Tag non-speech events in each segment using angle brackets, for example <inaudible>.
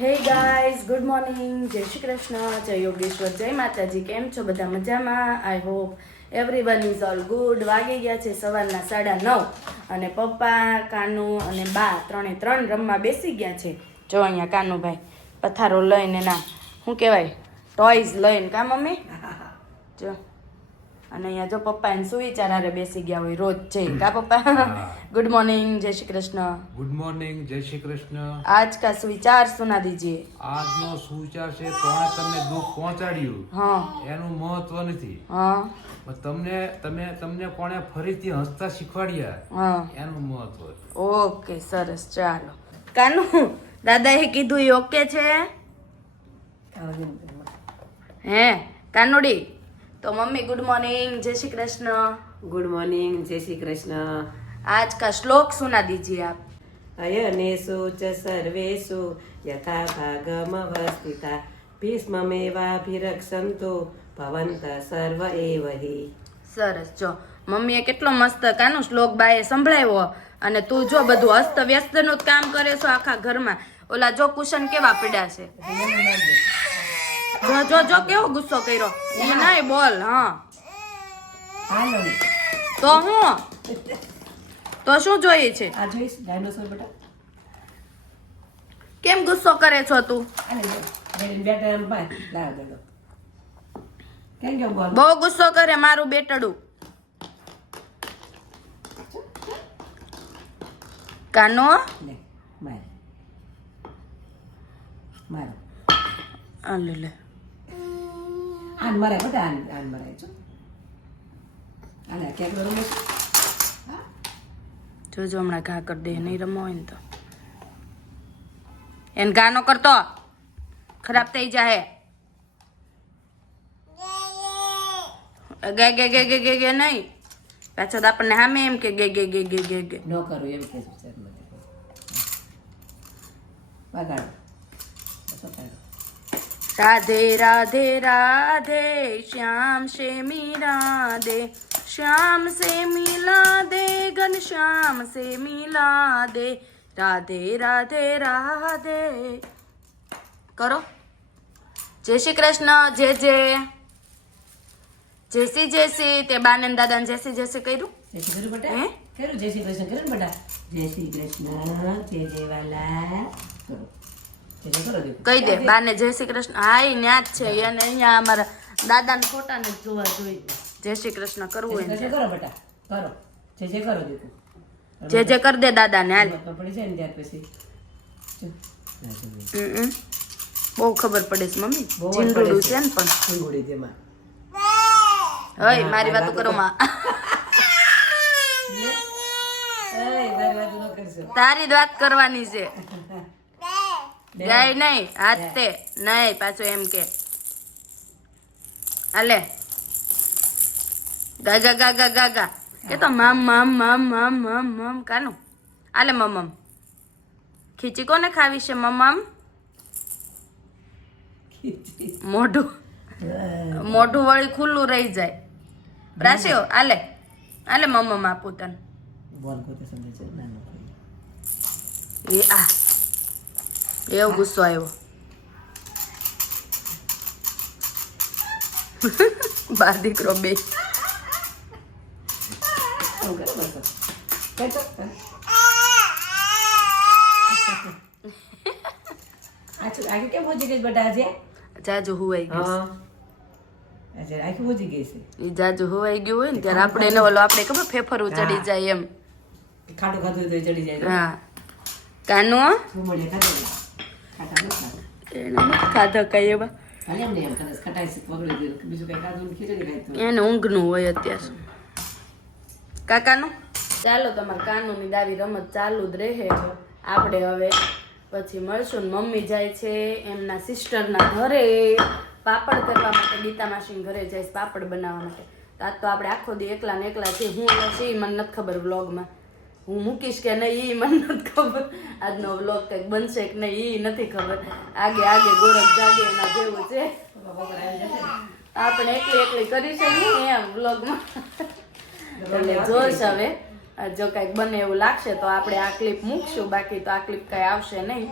Hey guys good morning જય શ્રી કૃષ્ણ જય યોગેશ્વર જય માતાજી. કેમ છો બધા મજામાં? I hope everyone is all good વાગી ગયા છે સવારના સાડા નવ અને પપ્પા કાનુ અને બા ત્રણે ત્રણ રમવા બેસી ગયા છે. જો અહીંયા કાનુભાઈ પથારો લઈને ના શું કહેવાય? ટોયઝ લઈને કા મમ્મી? <laughs> જો. અને અહીંયા જો પપ્પા એને સુવિચાર હારે બેસી ગયા હોય રોજ જઈ કા પપ્પા? ગુડ મોર્નિંગ <laughs> જય શ્રી કૃષ્ણ. ગુડ મોર્નિંગ જય શ્રી કૃષ્ણ. આજ કા સુવિચાર સુના દીજીએ આજનો સુવિચાર છે કોણે તમને દુઃખ પહોંચાડ્યું? હા. એનું મહત્વ નથી. હા. તમને તમે તમને કોણે ફરીથી હસતા શીખવાડ્યા? હા. એનું મહત્વ ઓકે સરસ ચાલો. કાનુ દાદાએ કીધું ઓકે છે? હે કાનુડી તો મમ્મી ગુડ મોર્નિંગ જય શ્રી કૃષ્ણ ગુડ મોર્નિંગ જય શ્રી કૃષ્ણ आज का श्लोक सुना दीजिए आप અયનેષુ ચ સર્વેષુ યથા ભાગમવસ્થિતા ભીષ્મમેવાભિરક્ષન્તુ ભવંત સર્વ એવ હિ સરસ જો મમ્મીએ કેટલો મસ્ત કાનો શ્લોક બાએ સંભળાવ્યો અને તું જો બધું અસ્ત વ્યસ્ત નું જ કામ કરે છો આખા ઘરમાં ઓલા જો કુશન કેવા પડ્યા છે જો જો જો કેવો ગુસ્સો કર્યો? એ નહીં બોલ હા. હાલો. તો હું? તો શું જોઈએ છે? આ જોઈશ ડાયનોસોર બેટા. કેમ ગુસ્સો કરે છો તું? બહુ ગુસ્સો કરે મારું બેટડું. કાનો? માર. લે. આન મરાય બેટા આન આન મરાય છો આને ક્યાંક રમો છો જોજો હમણાં ઘા કરી દે નહીં રમવો હોય ને તો. એને ઘા ન કરતો. ખરાબ થઈ જાય ગે ગે ગે ગે ગે ગે નહીં. પાછો તો આપણને સામે એમ કે ગે ગે ગે ગે ગે ગે. ન કરું એમ કે છે નથી વગાડો બસ વગાડો રાધે રાધે રાધે શ્યામ શેમી રાધે શ્યામ મિલા દે ઘન શ્યામ મિલા દે રાધે રાધે રાધે. કરો. જય શ્રી કૃષ્ણ જય જય. જેસી શ્રી તે બાને ને દાદાને જેસી જેસી કર્યું? જય શ્રી કૃષ્ણ હે? કર્યું? જય શ્રી કૃષ્ણ કર્યું બેટા? જય શ્રી કૃષ્ણ. જય જય વાલા કરો જય જય કહી દે બાને જય શ્રી કૃષ્ણ. હા એ ન્યા જ છે. અને અહીંયા અમારા દાદાના ફોટાને જોવા જોઈએ જય શ્રી કૃષ્ણ કરવું હોય એને કરો બેટા. કરો. જે જે કરો દીકુ જે જે કરી દે દાદાને હાલ. પડી જાય ને ત્યાર પછી. બહુ ખબર પડે છે મમ્મી પડે છે ને પણ. તેમાં <laughs> હય મારી વાતો કરો માં. તારી જ વાત કરવાની છે. જાય નહીં હાથ નહીં પાછો એમ કે. હાલે. ગાગા ગાગા ગાગા એ તો મમ મમ મમ મમ મમ મમ કાનું. આલે મમમ ખીચી કોને ખાવી છે મમમ મોઢું. મોઢું વળી ખુલ્લું રહી જાય. રાશિઓ આલે હાલે. મમમ આપું તને. બોલ પોતે સમજે છે. એ આ. એવો ગુસ્સો આવ્યો. <laughs> બાર દીકરો બે. જાજુ હુવાઈ ગયું એ જાજુ હોવાઈ ગયું હોય ને ત્યારે આપણે એને ઓલો આપણે ખબર ફેફર ચડી જાય એમ. ખાટું ખાધું ચડી જાય. હા. કાનો ખાધું નથી કઈ એવા છે ઊંઘનું હોય અત્યારે. કાકાનું? ચાલો, તમારે કાનૂની દાવી રમત ચાલુ જ રહે આપણે હવે પછી મળશું મમ્મી જાય છે એમના સિસ્ટરના ઘરે. પાપડ કરવા માટે ગીતા માસીન ઘરે જાય છે પાપડ બનાવવા માટે. આજ તો આપણે આખો દી એકલા ને એકલા છે હું ને છે મને નથી ખબર વ્લોગમાં હું મૂકીશ કે નહીં એ મને નથી ખબર. આજનો વ્લોગ કંઈક બનશે કે નહીં એ નથી ખબર. આગે આગે ગોરખ જાગે એના જેવું છે. આપણે એકલી એકલી કરી શકીએ એમ વ્લોગમાં એટલે જોઈશ હવે. જો કંઈક બને એવું લાગશે તો આપણે આ ક્લિપ મૂકશું બાકી તો આ ક્લિપ કાંઈ આવશે નહીં.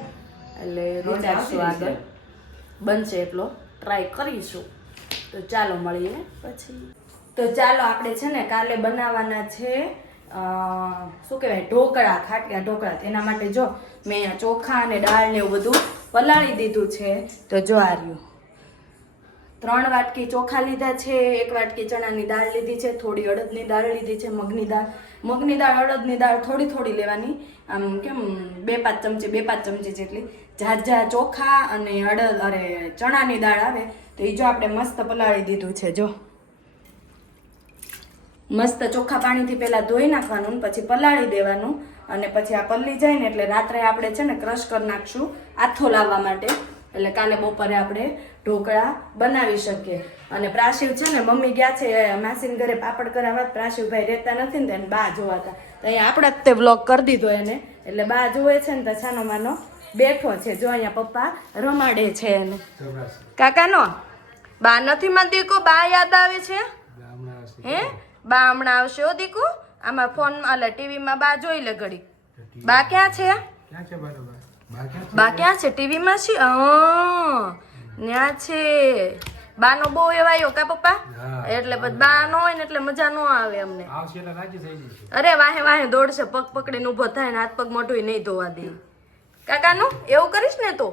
એટલે વિચારશું આગળ. બનશે એટલો. ટ્રાય કરીશું. તો ચાલો મળીએ પછી. તો ચાલો આપણે છે ને કાલે બનાવવાના છે શું કહેવાય, ઢોકળા, ખાટલા ઢોકળા. તેના માટે જો મેં ચોખા અને દાળ ને એવું બધું પલાળી દીધું છે, તો જો આ રહ્યું. ત્રણ વાટકી ચોખા લીધા છે, એક વાટકી ચણાની દાળ લીધી છે, થોડી અડદની દાળ લીધી છે, મગની દાળ. મગની દાળ, અડદની દાળ થોડી થોડી લેવાની. આમ કેમ, બે પાંચ ચમચી, બે પાંચ ચમચી જેટલી. ઝાઝા ચોખા અને અડદ, અરે ચણાની દાળ આવે, તો એ જો આપણે મસ્ત પલાળી દીધું છે, જો. મસ્ત ચોખ્ખા પાણીથી પહેલાં ધોઈ નાખવાનું પછી પલાળી દેવાનું અને પછી આ પલ્લી જાય ને એટલે રાત્રે આપણે છે ને ક્રશ કરી નાખશું આથો લાવવા માટે. એટલે કાલે બપોરે આપણે ઢોકળા બનાવી શકીએ. અને પ્રાશિવ છે ને મમ્મી ગયા છે માસીન ઘરે પાપડ કરાવવા પ્રાશિવભાઈ રહેતા નથી ને તેને બા જોવાતા તો અહીંયા આપણે જ તે વ્લોગ કરી દીધો એને. એટલે બા જોવે છે ને તો છાનો માનો બેઠો છે જો અહીંયા પપ્પા રમાડે છે એને. કાકાનો? બા નથી માનતી કો બા યાદ આવે છે? હે? બા હમણાં આવશે હો દીકુ? આમાં ફોન અલે ટીવીમાં બા જોઈ લે ઘડી. બા ક્યાં છે? ક્યાં છે બા? ક્યાં છે? ટીવીમાં છે? ન્યા છે. બાનો બહુ એવાયો કા પપ્પા? એટલે પછી બા ન હોય ને એટલે મજા ન આવે અમને. આવશે એટલે રાજી થઈ જશે. અરે વાહે વાહે દોડશે પગ પકડીને ઊભો થાય ને હાથ પગ મોઢું નહીં ધોવા દે. કાકાનું એવું કરીશ ને તો?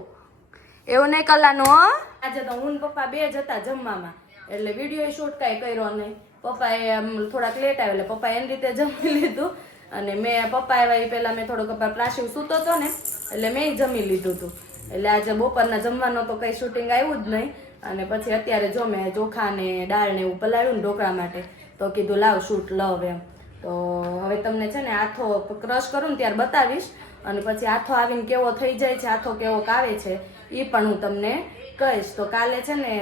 એવું નહીં કલાનો આજે તો હું પપ્પા બે જતા જમવામાં. એટલે વીડિયો શૂટ કાંઈ કર્યો નહીં. પપ્પાએ આમ થોડાક લેટ આવ્યો એટલે પપ્પાએ એની રીતે જમી લીધું. અને મેં પપ્પા આવ્યા એ પહેલાં મેં થોડોક પપ્પા પ્લાસ્ટિક સૂતો હતો ને, એટલે મેં જમી લીધું હતું એટલે આજે બપોરના જમવાનો તો કંઈ શૂટિંગ આવ્યું જ નહીં. અને પછી અત્યારે જો મેં ચોખા ને દાળ ને એવું પલાળ્યું ને ઢોકળા માટે, તો કીધું લાવ શૂટ લવ એમ. તો હવે તમને છે ને આથો ક્રશ કરું ને ત્યારે બતાવીશ. અને પછી આથો આવીને કેવો થઈ જાય છે, આથો કેવો કાવે છે એ પણ હું તમને કહીશ. તો કાલે છે ને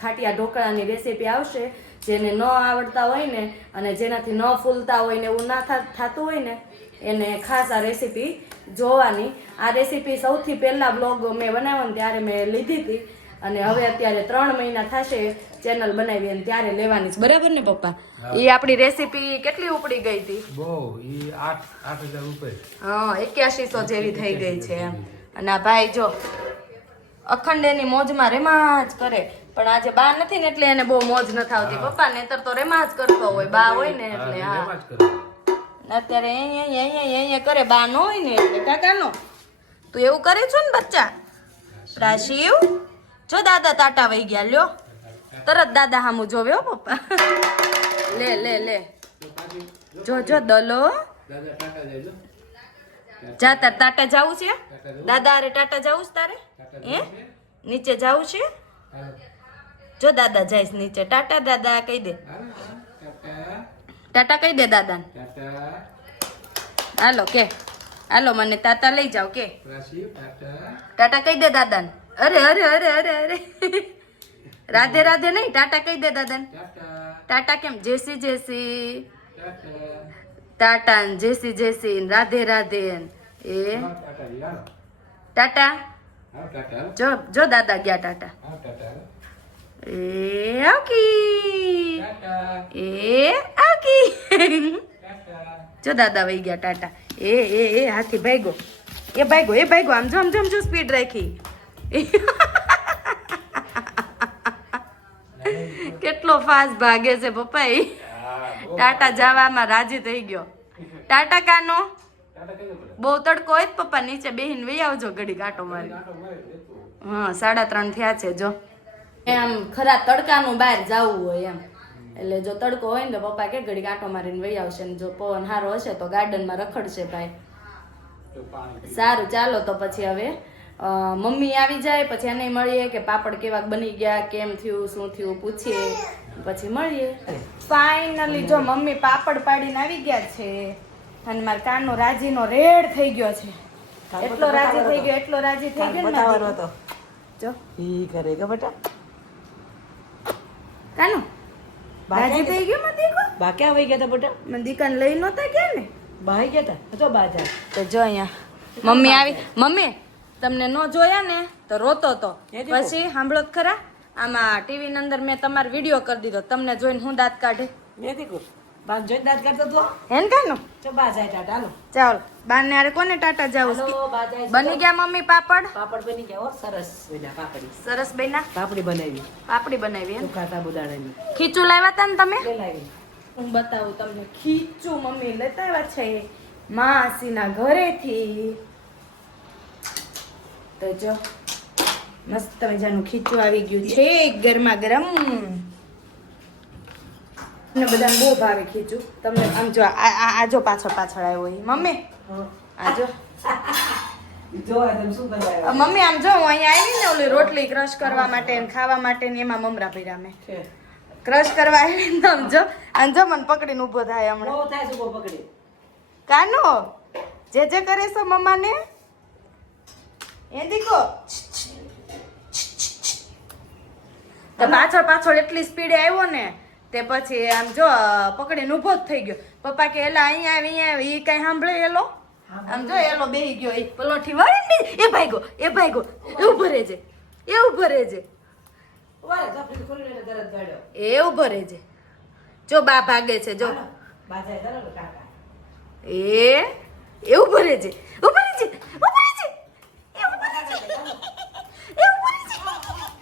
ખાટિયા ઢોકળાની રેસીપી આવશે જેને ન આવડતા હોય ને અને જેનાથી ન ફૂલતા હોય ને એવું ના થતું હોય ને એને ખાસ આ રેસીપી જોવાની. આ રેસીપી સૌથી પહેલા બ્લોગ મેં બનાવ્યો ત્યારે મેં લીધી હતી અને હવે અત્યારે ત્રણ મહિના થશે ચેનલ બનાવી અને ત્યારે લેવાની છે. બરાબર ને પપ્પા? એ આપણી રેસીપી કેટલી ઉપડી ગઈ હતી? બહુ ઈ હા એક્યાસીસો જેવી થઈ ગઈ છે એમ. અને આ ભાઈ જો અખંડ એની મોજમાં રેમા જ કરે. પણ આજે બા નથી ને એટલે એને બહુ મોજ નથી આવતી. પપ્પા નેતર તો રેમા જ કરતો હોય. બા હોય ને એટલે હા. અત્યારે અહીંયા અહીંયા અહીંયા કરે. બા નો હોય ને એટલે કાકા નો તું એવું કરે છો ને બચ્ચા? પ્રાશિવ? જો દાદા તાટા વહી ગયા લ્યો. તરત દાદા હામુ જોવે હો પપ્પા. <laughs> લે લે લે. જો જો દલો. દાદા ટાટા જાય જો તાર ટાટા જવું છે? દાદા અરે ટાટા જવું છે તારે? હે? નીચે જવું છે? જો દાદા જઈશ નીચે. ટાટા દાદા કહી દે. ટાટા. કહી દે દાદા હાલો કે. હાલો મને તાતા લઈ જાવ કે. ટાટા. કહી દે દાદા અરે અરે અરે અરે અરે. રાધે રાધે નહીં ટાટા કહી દે ટાટા. ટાટા કેમ? જેસી જેસી ટાટા જય શ્રી જેસી શ્રી રાધે રાધે એ ટાટા? જી. જો દાદા ગયા ટાટા. એ આકી. એ આકી. જો દાદા વહી ગયા ટાટા. એ એ એ હાથી ભાઈગો. એ ભાઈગો એ ભાઈગો આમ જો આમ જો આમ જો સ્પીડ રાખી. કેટલો ફાસ્ટ ભાગે છે પપ્પા ટાટા જવામાં રાજી થઈ ગયો. ટાટા કાનો? બહુ તડકો હોય પપ્પા નીચે બેહીને વહી આવજો ઘડી કાંટો મારી. હા સાડા ત્રણ થયા છે જો. એમ ખરા તડકાનું બહાર જવું હોય એમ. એટલે જો તડકો હોય ને તો પપ્પા કે ઘડી કાંટો મારીને વહી આવશે ને જો પવન સારો હશે તો ગાર્ડનમાં રખડશે ભાઈ. સારું ચાલો તો પછી હવે મમ્મી આવી જાય પછી એને મળીએ કે પાપડ કેવા બની ગયા કેમ થયું શું થયું પૂછીએ. પછી મળીએ. ફાઇનલી જો મમ્મી પાપડ પાડીને આવી ગયા છે. અને મારા કાનનો રાજીનો રેડ થઈ ગયો છે. એટલો રાજી થઈ ગયો એટલો રાજી થઈ ગયો ને બતાવવાનો હતો જો. ઈ કરે કે બેટા? કાનો રાજી થઈ ગયો મત દીકો બા ક્યાં વહી ગયા તા બેટા? મને દીકાને લઈ નહોતા ગયા ને? ભાઈ ગયા તા? જો બાજા. તો જો અહીંયા. મમ્મી આવી. મમ્મી તમને ન જોયા ને તો રોતો તો. પછી સાંભળો ખરા? આમાં ટીવી ની અંદર મેં તમારો વીડિયો કરી દીધો. તમને જોઈને હું દાંત કાઢે. મેં દીકું બાર જોઈને દાંત કાઢતો તો? હેન કાનું ચો બા જાય ટાટા હાલો. ચાલો. બાને હારે કોને ટાટા જાવું? બની ગયા મમ્મી પાપડ? પાપડ બની ગયા હો સરસ બેટા પાપડી. સરસ બન્યા પાપડી બનાવી. પાપડી બનાવી એમ? ચોખા સાબુદાણાની ખીચું લાવ્યા તા ને તમે? લાવી. હું બતાવું તમને. ખીચું મમ્મી લેતા આવ્યા છે માસીના ઘરેથી. તો જો મસ્ત મજાનું ખીચું આવી ગયું છે ગરમા ગરમ. ને બધાને બહુ ભાવે ખીચું. તમને આમ જો આ જો પાછળ પાછળ આવ્યો એ મમ્મી? આ જો. <laughs> જો તમે શું કરવા અ, મમ્મી આમ જો હું અહીંયા આવી ને ઓલી રોટલી ક્રશ કરવા માટે ને ખાવા માટે ને એમાં મમરા પીરા મેં. ક્રશ કરવા આવી ને આમ જો આમ જો મને પકડીને ઊભો થાય હમણાં. થાય શું પકડી. કાનો? જે જે કરે છે મમ્માને? એ દીકો. તો પાછળ પાછળ એટલી સ્પીડે આવ્યો ને તે પછી આમ જો પકડીને ઊભો જ થઈ ગયો. પપ્પા કે એલા અહીંયા આવી અહીંયા ઈ કઈ સાંભળે એલો? આમ જો એલો બેહી ગયો. એ પલોઠી વાળી ને એ ભાગ્યો એ ભાગ્યો. એવું ભરે છે એવું ભરે છે એવું ભરે છે જો બા ભાગે છે જો. એ એવું ભરે છે ઉભરે છે એ ઉભરે છે એ ઉભરે છે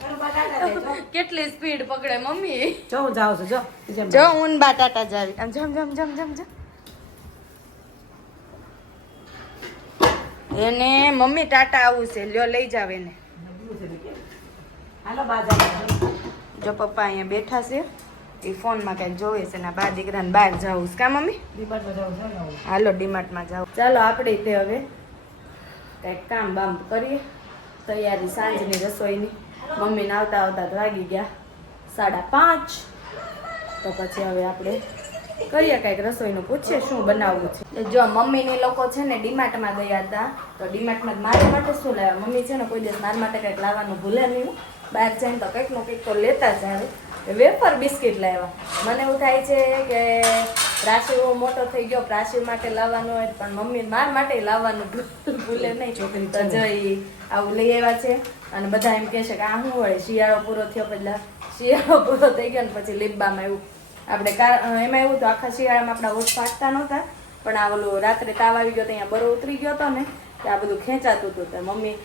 ચાલો બા ટાટા જાય, જો. કેટલી સ્પીડ પકડે મમ્મી. જો હું જાઉં છું જો. જો હું બા ટાટા જાવી. આમ જમ જમ જમ જમ જમ. એને મમ્મી ટાટા આવું છે. લ્યો લઈ જાવ એને. જો પપ્પા અહીંયા બેઠા છે. એ ફોનમાં કંઈક જોવે છે ને બા દીકરાને બહાર જાવું છે. કા મમ્મી. હાલો ડીમાર્ટમાં જાવ ચાલો આપણે તે હવે કંઈક કામ બામ કરીએ. તૈયારી સાંજની રસોઈની. મમ્મીને આવતા આવતા તો વાગી ગયા. સાડા પાંચ. તો પછી હવે આપણે કરીએ કંઈક રસોઈનું પૂછીએ શું બનાવવું છે. જો મમ્મીની લોકો છે ને ડીમાર્ટમાં ગયા હતા તો ડીમાર્ટમાં મારા માટે શું લાવ્યા મમ્મી છે ને કોઈ દિવસ મારા માટે કંઈક લાવવાનું ભૂલે નહીં બહાર જઈને તો કંઈકનું કંઈક તો લેતા જ આવે. વેફર બિસ્કિટ લાવ્યા. મને એવું થાય છે કે બહુ મોટો થઈ ગયો પ્રાસી માટે લાવવાનું હોય પણ મમ્મી માર માટે લાવવાનું ભૂલે નહીં. છોકરી તો જઈ આવું લઈ આવ્યા છે. અને બધા એમ કહે છે કે આ શું હોય? શિયાળો પૂરો થયો પહેલા. શિયાળો પૂરો થઈ ગયો ને પછી લીપ બામ આવ્યું. આપણે એમાં એવું તો આખા શિયાળામાં આપણા ઓછ ફાટતા નહોતા પણ આ ઓલું રાત્રે તાવ આવી ગયો તો અહીંયા બરો ઉતરી ગયો હતો ને તો આ બધું ખેંચાતું હતું. તો મમ્મી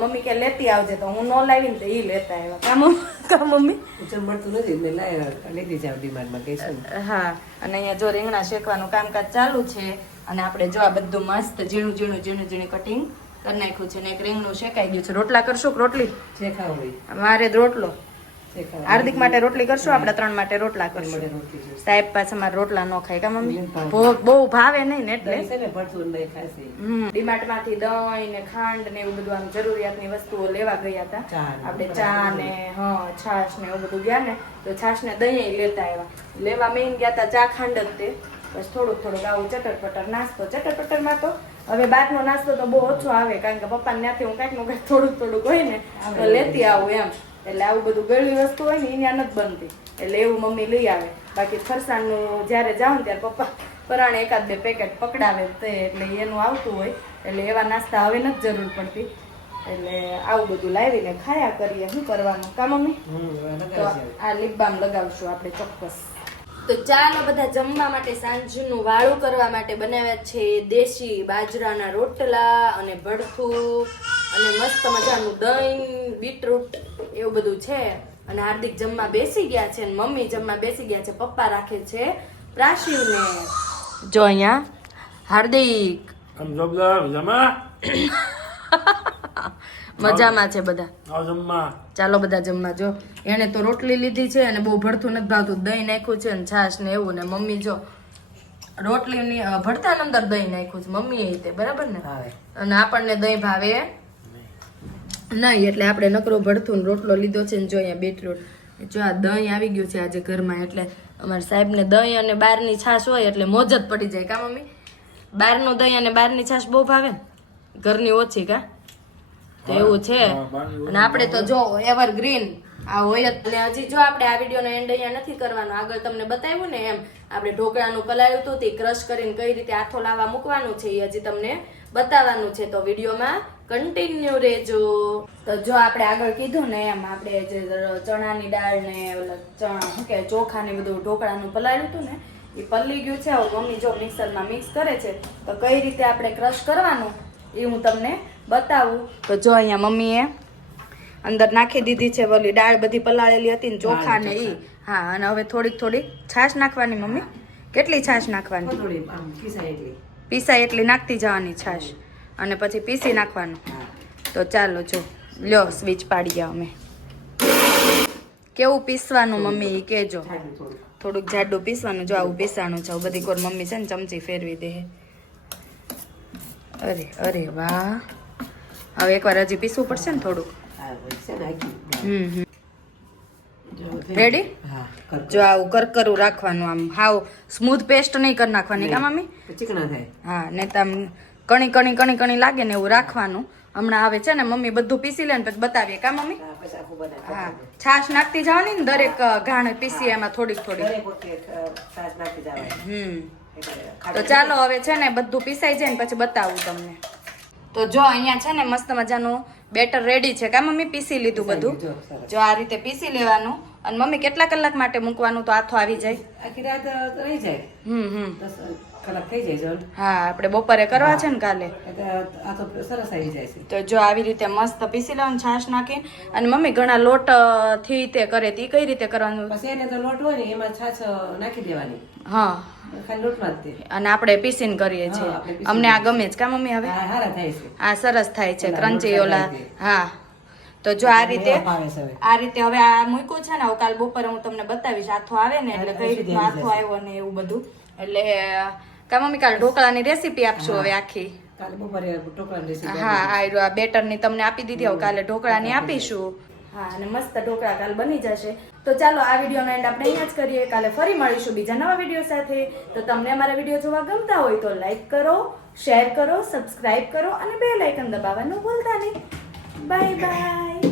મમ્મી કે લેતી આવજે તો હું ન લાવી ને તો એ લેતા આવ્યા. કા મમ્મી કા મમ્મી? મળતું નથી મેં લાવ્યા લીધી જાવ ડિમાન્ડમાં કહીશું હા અને અહીંયા જો રીંગણા શેકવાનું કામકાજ ચાલુ છે અને આપણે જો આ બધું મસ્ત ઝીણું ઝીણું ઝીણું ઝીણું કટિંગ કરી નાખ્યું છે ને એક રીંગણું શેકાઈ ગયું છે. રોટલા કરશું કે રોટલી? શેખાવ હોય. મારે જ રોટલો. હાર્દિક માટે રોટલી કરશું આપણે ત્રણ માટે રોટલા કરશું. સાહેબ પાસે મારે રોટલા ન ખાય કા મમ્મી? ભોગ બહુ ભાવે નહીં ને એટલે? ડીમાર્ટ ને ડીમાર્ટમાંથી દહીં ને ખાંડ ને એવું બધું આમ જરૂરિયાતની વસ્તુઓ લેવા ગયા હતા. આપણે ચા ને હ છાશ ને એવું બધું ગયા ને તો છાશ ને દહીં લેતા આવ્યા. લેવા મેઇન ગયા હતા ચા ખાંડ જ તે. બસ થોડુંક થોડુંક આવું ચટરપટર નાસ્તો. ચટરપટર પટરમાં તો હવે બહારનો નાસ્તો તો બહુ ઓછો આવે કારણ કે પપ્પાને ત્યાંથી હું કાંઈકનું કાંઈક થોડુંક થોડુંક હોય ને તો લેતી આવું એમ. એટલે આવું બધું ગળી વસ્તુ હોય ને એની નથી બનતી. એટલે એવું મમ્મી લઈ આવે. બાકી ફરસાણનું જ્યારે જાઉં ને ત્યારે પપ્પા પરાણે એકાદ બે પેકેટ પકડાવે તે એટલે એનું આવતું હોય. એટલે એવા નાસ્તા હવે નથી જરૂર પડતી. એટલે આવું બધું લાવીને ખાયા કરીએ. શું કરવાનું? કા મમ્મી? તો આ લીપ બામ લગાવશું આપણે ચોક્કસ. તો ચાલો બધા જમવા માટે સાંજનું વાળું કરવા માટે બનાવ્યા છે દેશી બાજરાના રોટલા અને ભડથું અને મસ્ત મજાનું દહીં, બીટરૂટ એવું બધું છે. અને હાર્દિક જમવા બેસી ગયા છે અને મમ્મી જમવા બેસી ગયા છે, પપ્પા રાખે છે પ્રાશીવને જો અહીંયા હાર્દિક. આમ મજામાં છે બધા? જમવા. ચાલો બધા જમવા જો. એને તો રોટલી લીધી છે અને બહુ ભરતું નથી ભાવતું. દહીં નાખ્યું છે અને છાશ ને એવું ને મમ્મી જો રોટલીની ભરતાની અંદર દહીં નાખ્યું છે. મમ્મી એ તે બરાબર ને? ભાવે. અને આપણને દહીં ભાવે. નહીં એટલે આપણે નકરો ભરતું ને રોટલો લીધો છે ને જો અહીંયા બીટરૂટ જો આ દહીં આવી ગયું છે આજે ઘરમાં એટલે અમારા સાહેબને દહીં અને બહારની છાશ હોય એટલે મોજ જ પડી જાય કા મમ્મી? બહારનું દહીં અને બહારની છાશ બહુ ભાવે? ઘરની ઓછી કા? તો એવું છે. અને આપણે તો જો એવર ગ્રીન આ હોય જ. અને હજી જો આપણે આ વિડીયોનો એન્ડ અહીંયા નથી કરવાનો આગળ તમને બતાવ્યું ને એમ આપણે ઢોકળાનું કલાયું હતું તે ક્રશ કરીને કઈ રીતે આથો લાવવા મૂકવાનું છે એ હજી તમને બતાવવાનું છે. તો વિડીયોમાં કન્ટિન્યુ રહેજો. તો જો આપણે આગળ કીધું ને એમ આપણે જે ચણાની દાળ ને ચણા શું કે ચોખા ને બધું ઢોકળાનું પલાળ્યું હતું ને એ પલળી ગયું છે. હવે મમ્મી જો મિક્સરમાં મિક્સ કરે છે તો કઈ રીતે આપણે ક્રશ કરવાનું? એ હું તમને બતાવું. તો જો અહીંયા મમ્મીએ અંદર નાખી દીધી છે ઓલી દાળ બધી પલાળેલી હતી ને ચોખા ને ઈ. હા અને હવે થોડીક થોડીક છાશ નાખવાની મમ્મી. કેટલી છાશ નાખવાની? પીસાય એટલી. નાખતી જવાની છાશ. અને પછી પીસી નાખવાનું. તો ચાલો જો લ્યો સ્વિચ ગયા અમે. કેવું પીસવાનું મમ્મી એ કહેજો થોડુંક. જાડું પીસવાનું જો આવું પીસાણું છે બધી કોર મમ્મી છે ને ચમચી ફેરવી દે. અરે અરે વાહ. હવે એકવાર હજી પીસવું પડશે ને થોડુંક? હમ જો હા જો આવું કરકરું રાખવાનું આમ. હાવ સ્મૂથ પેસ્ટ નહીં કરી નાખવાની કા મમ્મી? હા ને આમ કણી કણી કણી કણી લાગે ને એવું રાખવાનું. હમણાં આવે છે ને મમ્મી બધું પીસી લે ને પછી બતાવીએ કા મમ્મી? હા છાશ નાખતી જવાની ને દરેક ઘાણ પીસી એમાં થોડીક થોડીક. હમ. તો ચાલો હવે છે ને બધું પીસાઈ જાય ને પછી બતાવું તમને. તો જો અહીંયા છે ને મસ્ત મજાનું બેટર રેડી છે. કા મમ્મી પીસી લીધું બધું? જો, આ રીતે પીસી લેવાનું. અને મમ્મી કેટલા કલાક માટે મૂકવાનું તો આથો આવી જાય? આખી રાત રહી જાય. હમ હમ. કલાક થઈ જાય જો હા. આપણે બપોરે કરવા છે ને કાલે. આ તો સરસ આવી જાય છે. તો જો આવી રીતે મસ્ત પીસી લેવાનું છાશ નાખી અને મમ્મી ઘણા લોટથી તે કરે તે. કઈ રીતે કરવાનું? પછી એને તો લોટ હોય ને એમાં છાશ નાખી દેવાની. હા. જ અને આપણે પીસીને કરીએ છીએ. અમને આ ગમે છે કા મમ્મી હવે? આ સરસ થાય છે. ક્રંચી ઓલા. હા. તો જો આ રીતે આ રીતે હવે આ મૂક્યું છે ને કાલ બપોરે હું તમને બતાવીશ. આથો આવે ને એટલે કઈ રીતનું આથો આવ્યો ને એવું બધું. એટલે કા મમ્મી કાલે ઢોકળાની રેસીપી આપશું હવે આખી? કાલે બપોરે ઢોકળાની રેસીપી હા આ રહ્યું આ બેટરની તમને આપી દીધી હવે કાલે ઢોકળાની આપીશું. હા અને મસ્ત ઢોકળા કાલ બની જશે. તો ચાલો આ વિડીયોનો એન્ડ આપણે અહીંયા જ કરીએ. કાલે ફરી મળીશું બીજા નવા વીડિયો સાથે. તો તમને અમારા વીડિયો જોવા ગમતા હોય તો લાઈક કરો શેર કરો સબસ્ક્રાઇબ કરો અને બે લાઇકન દબાવવાનું ભૂલતા નહીં. Bye bye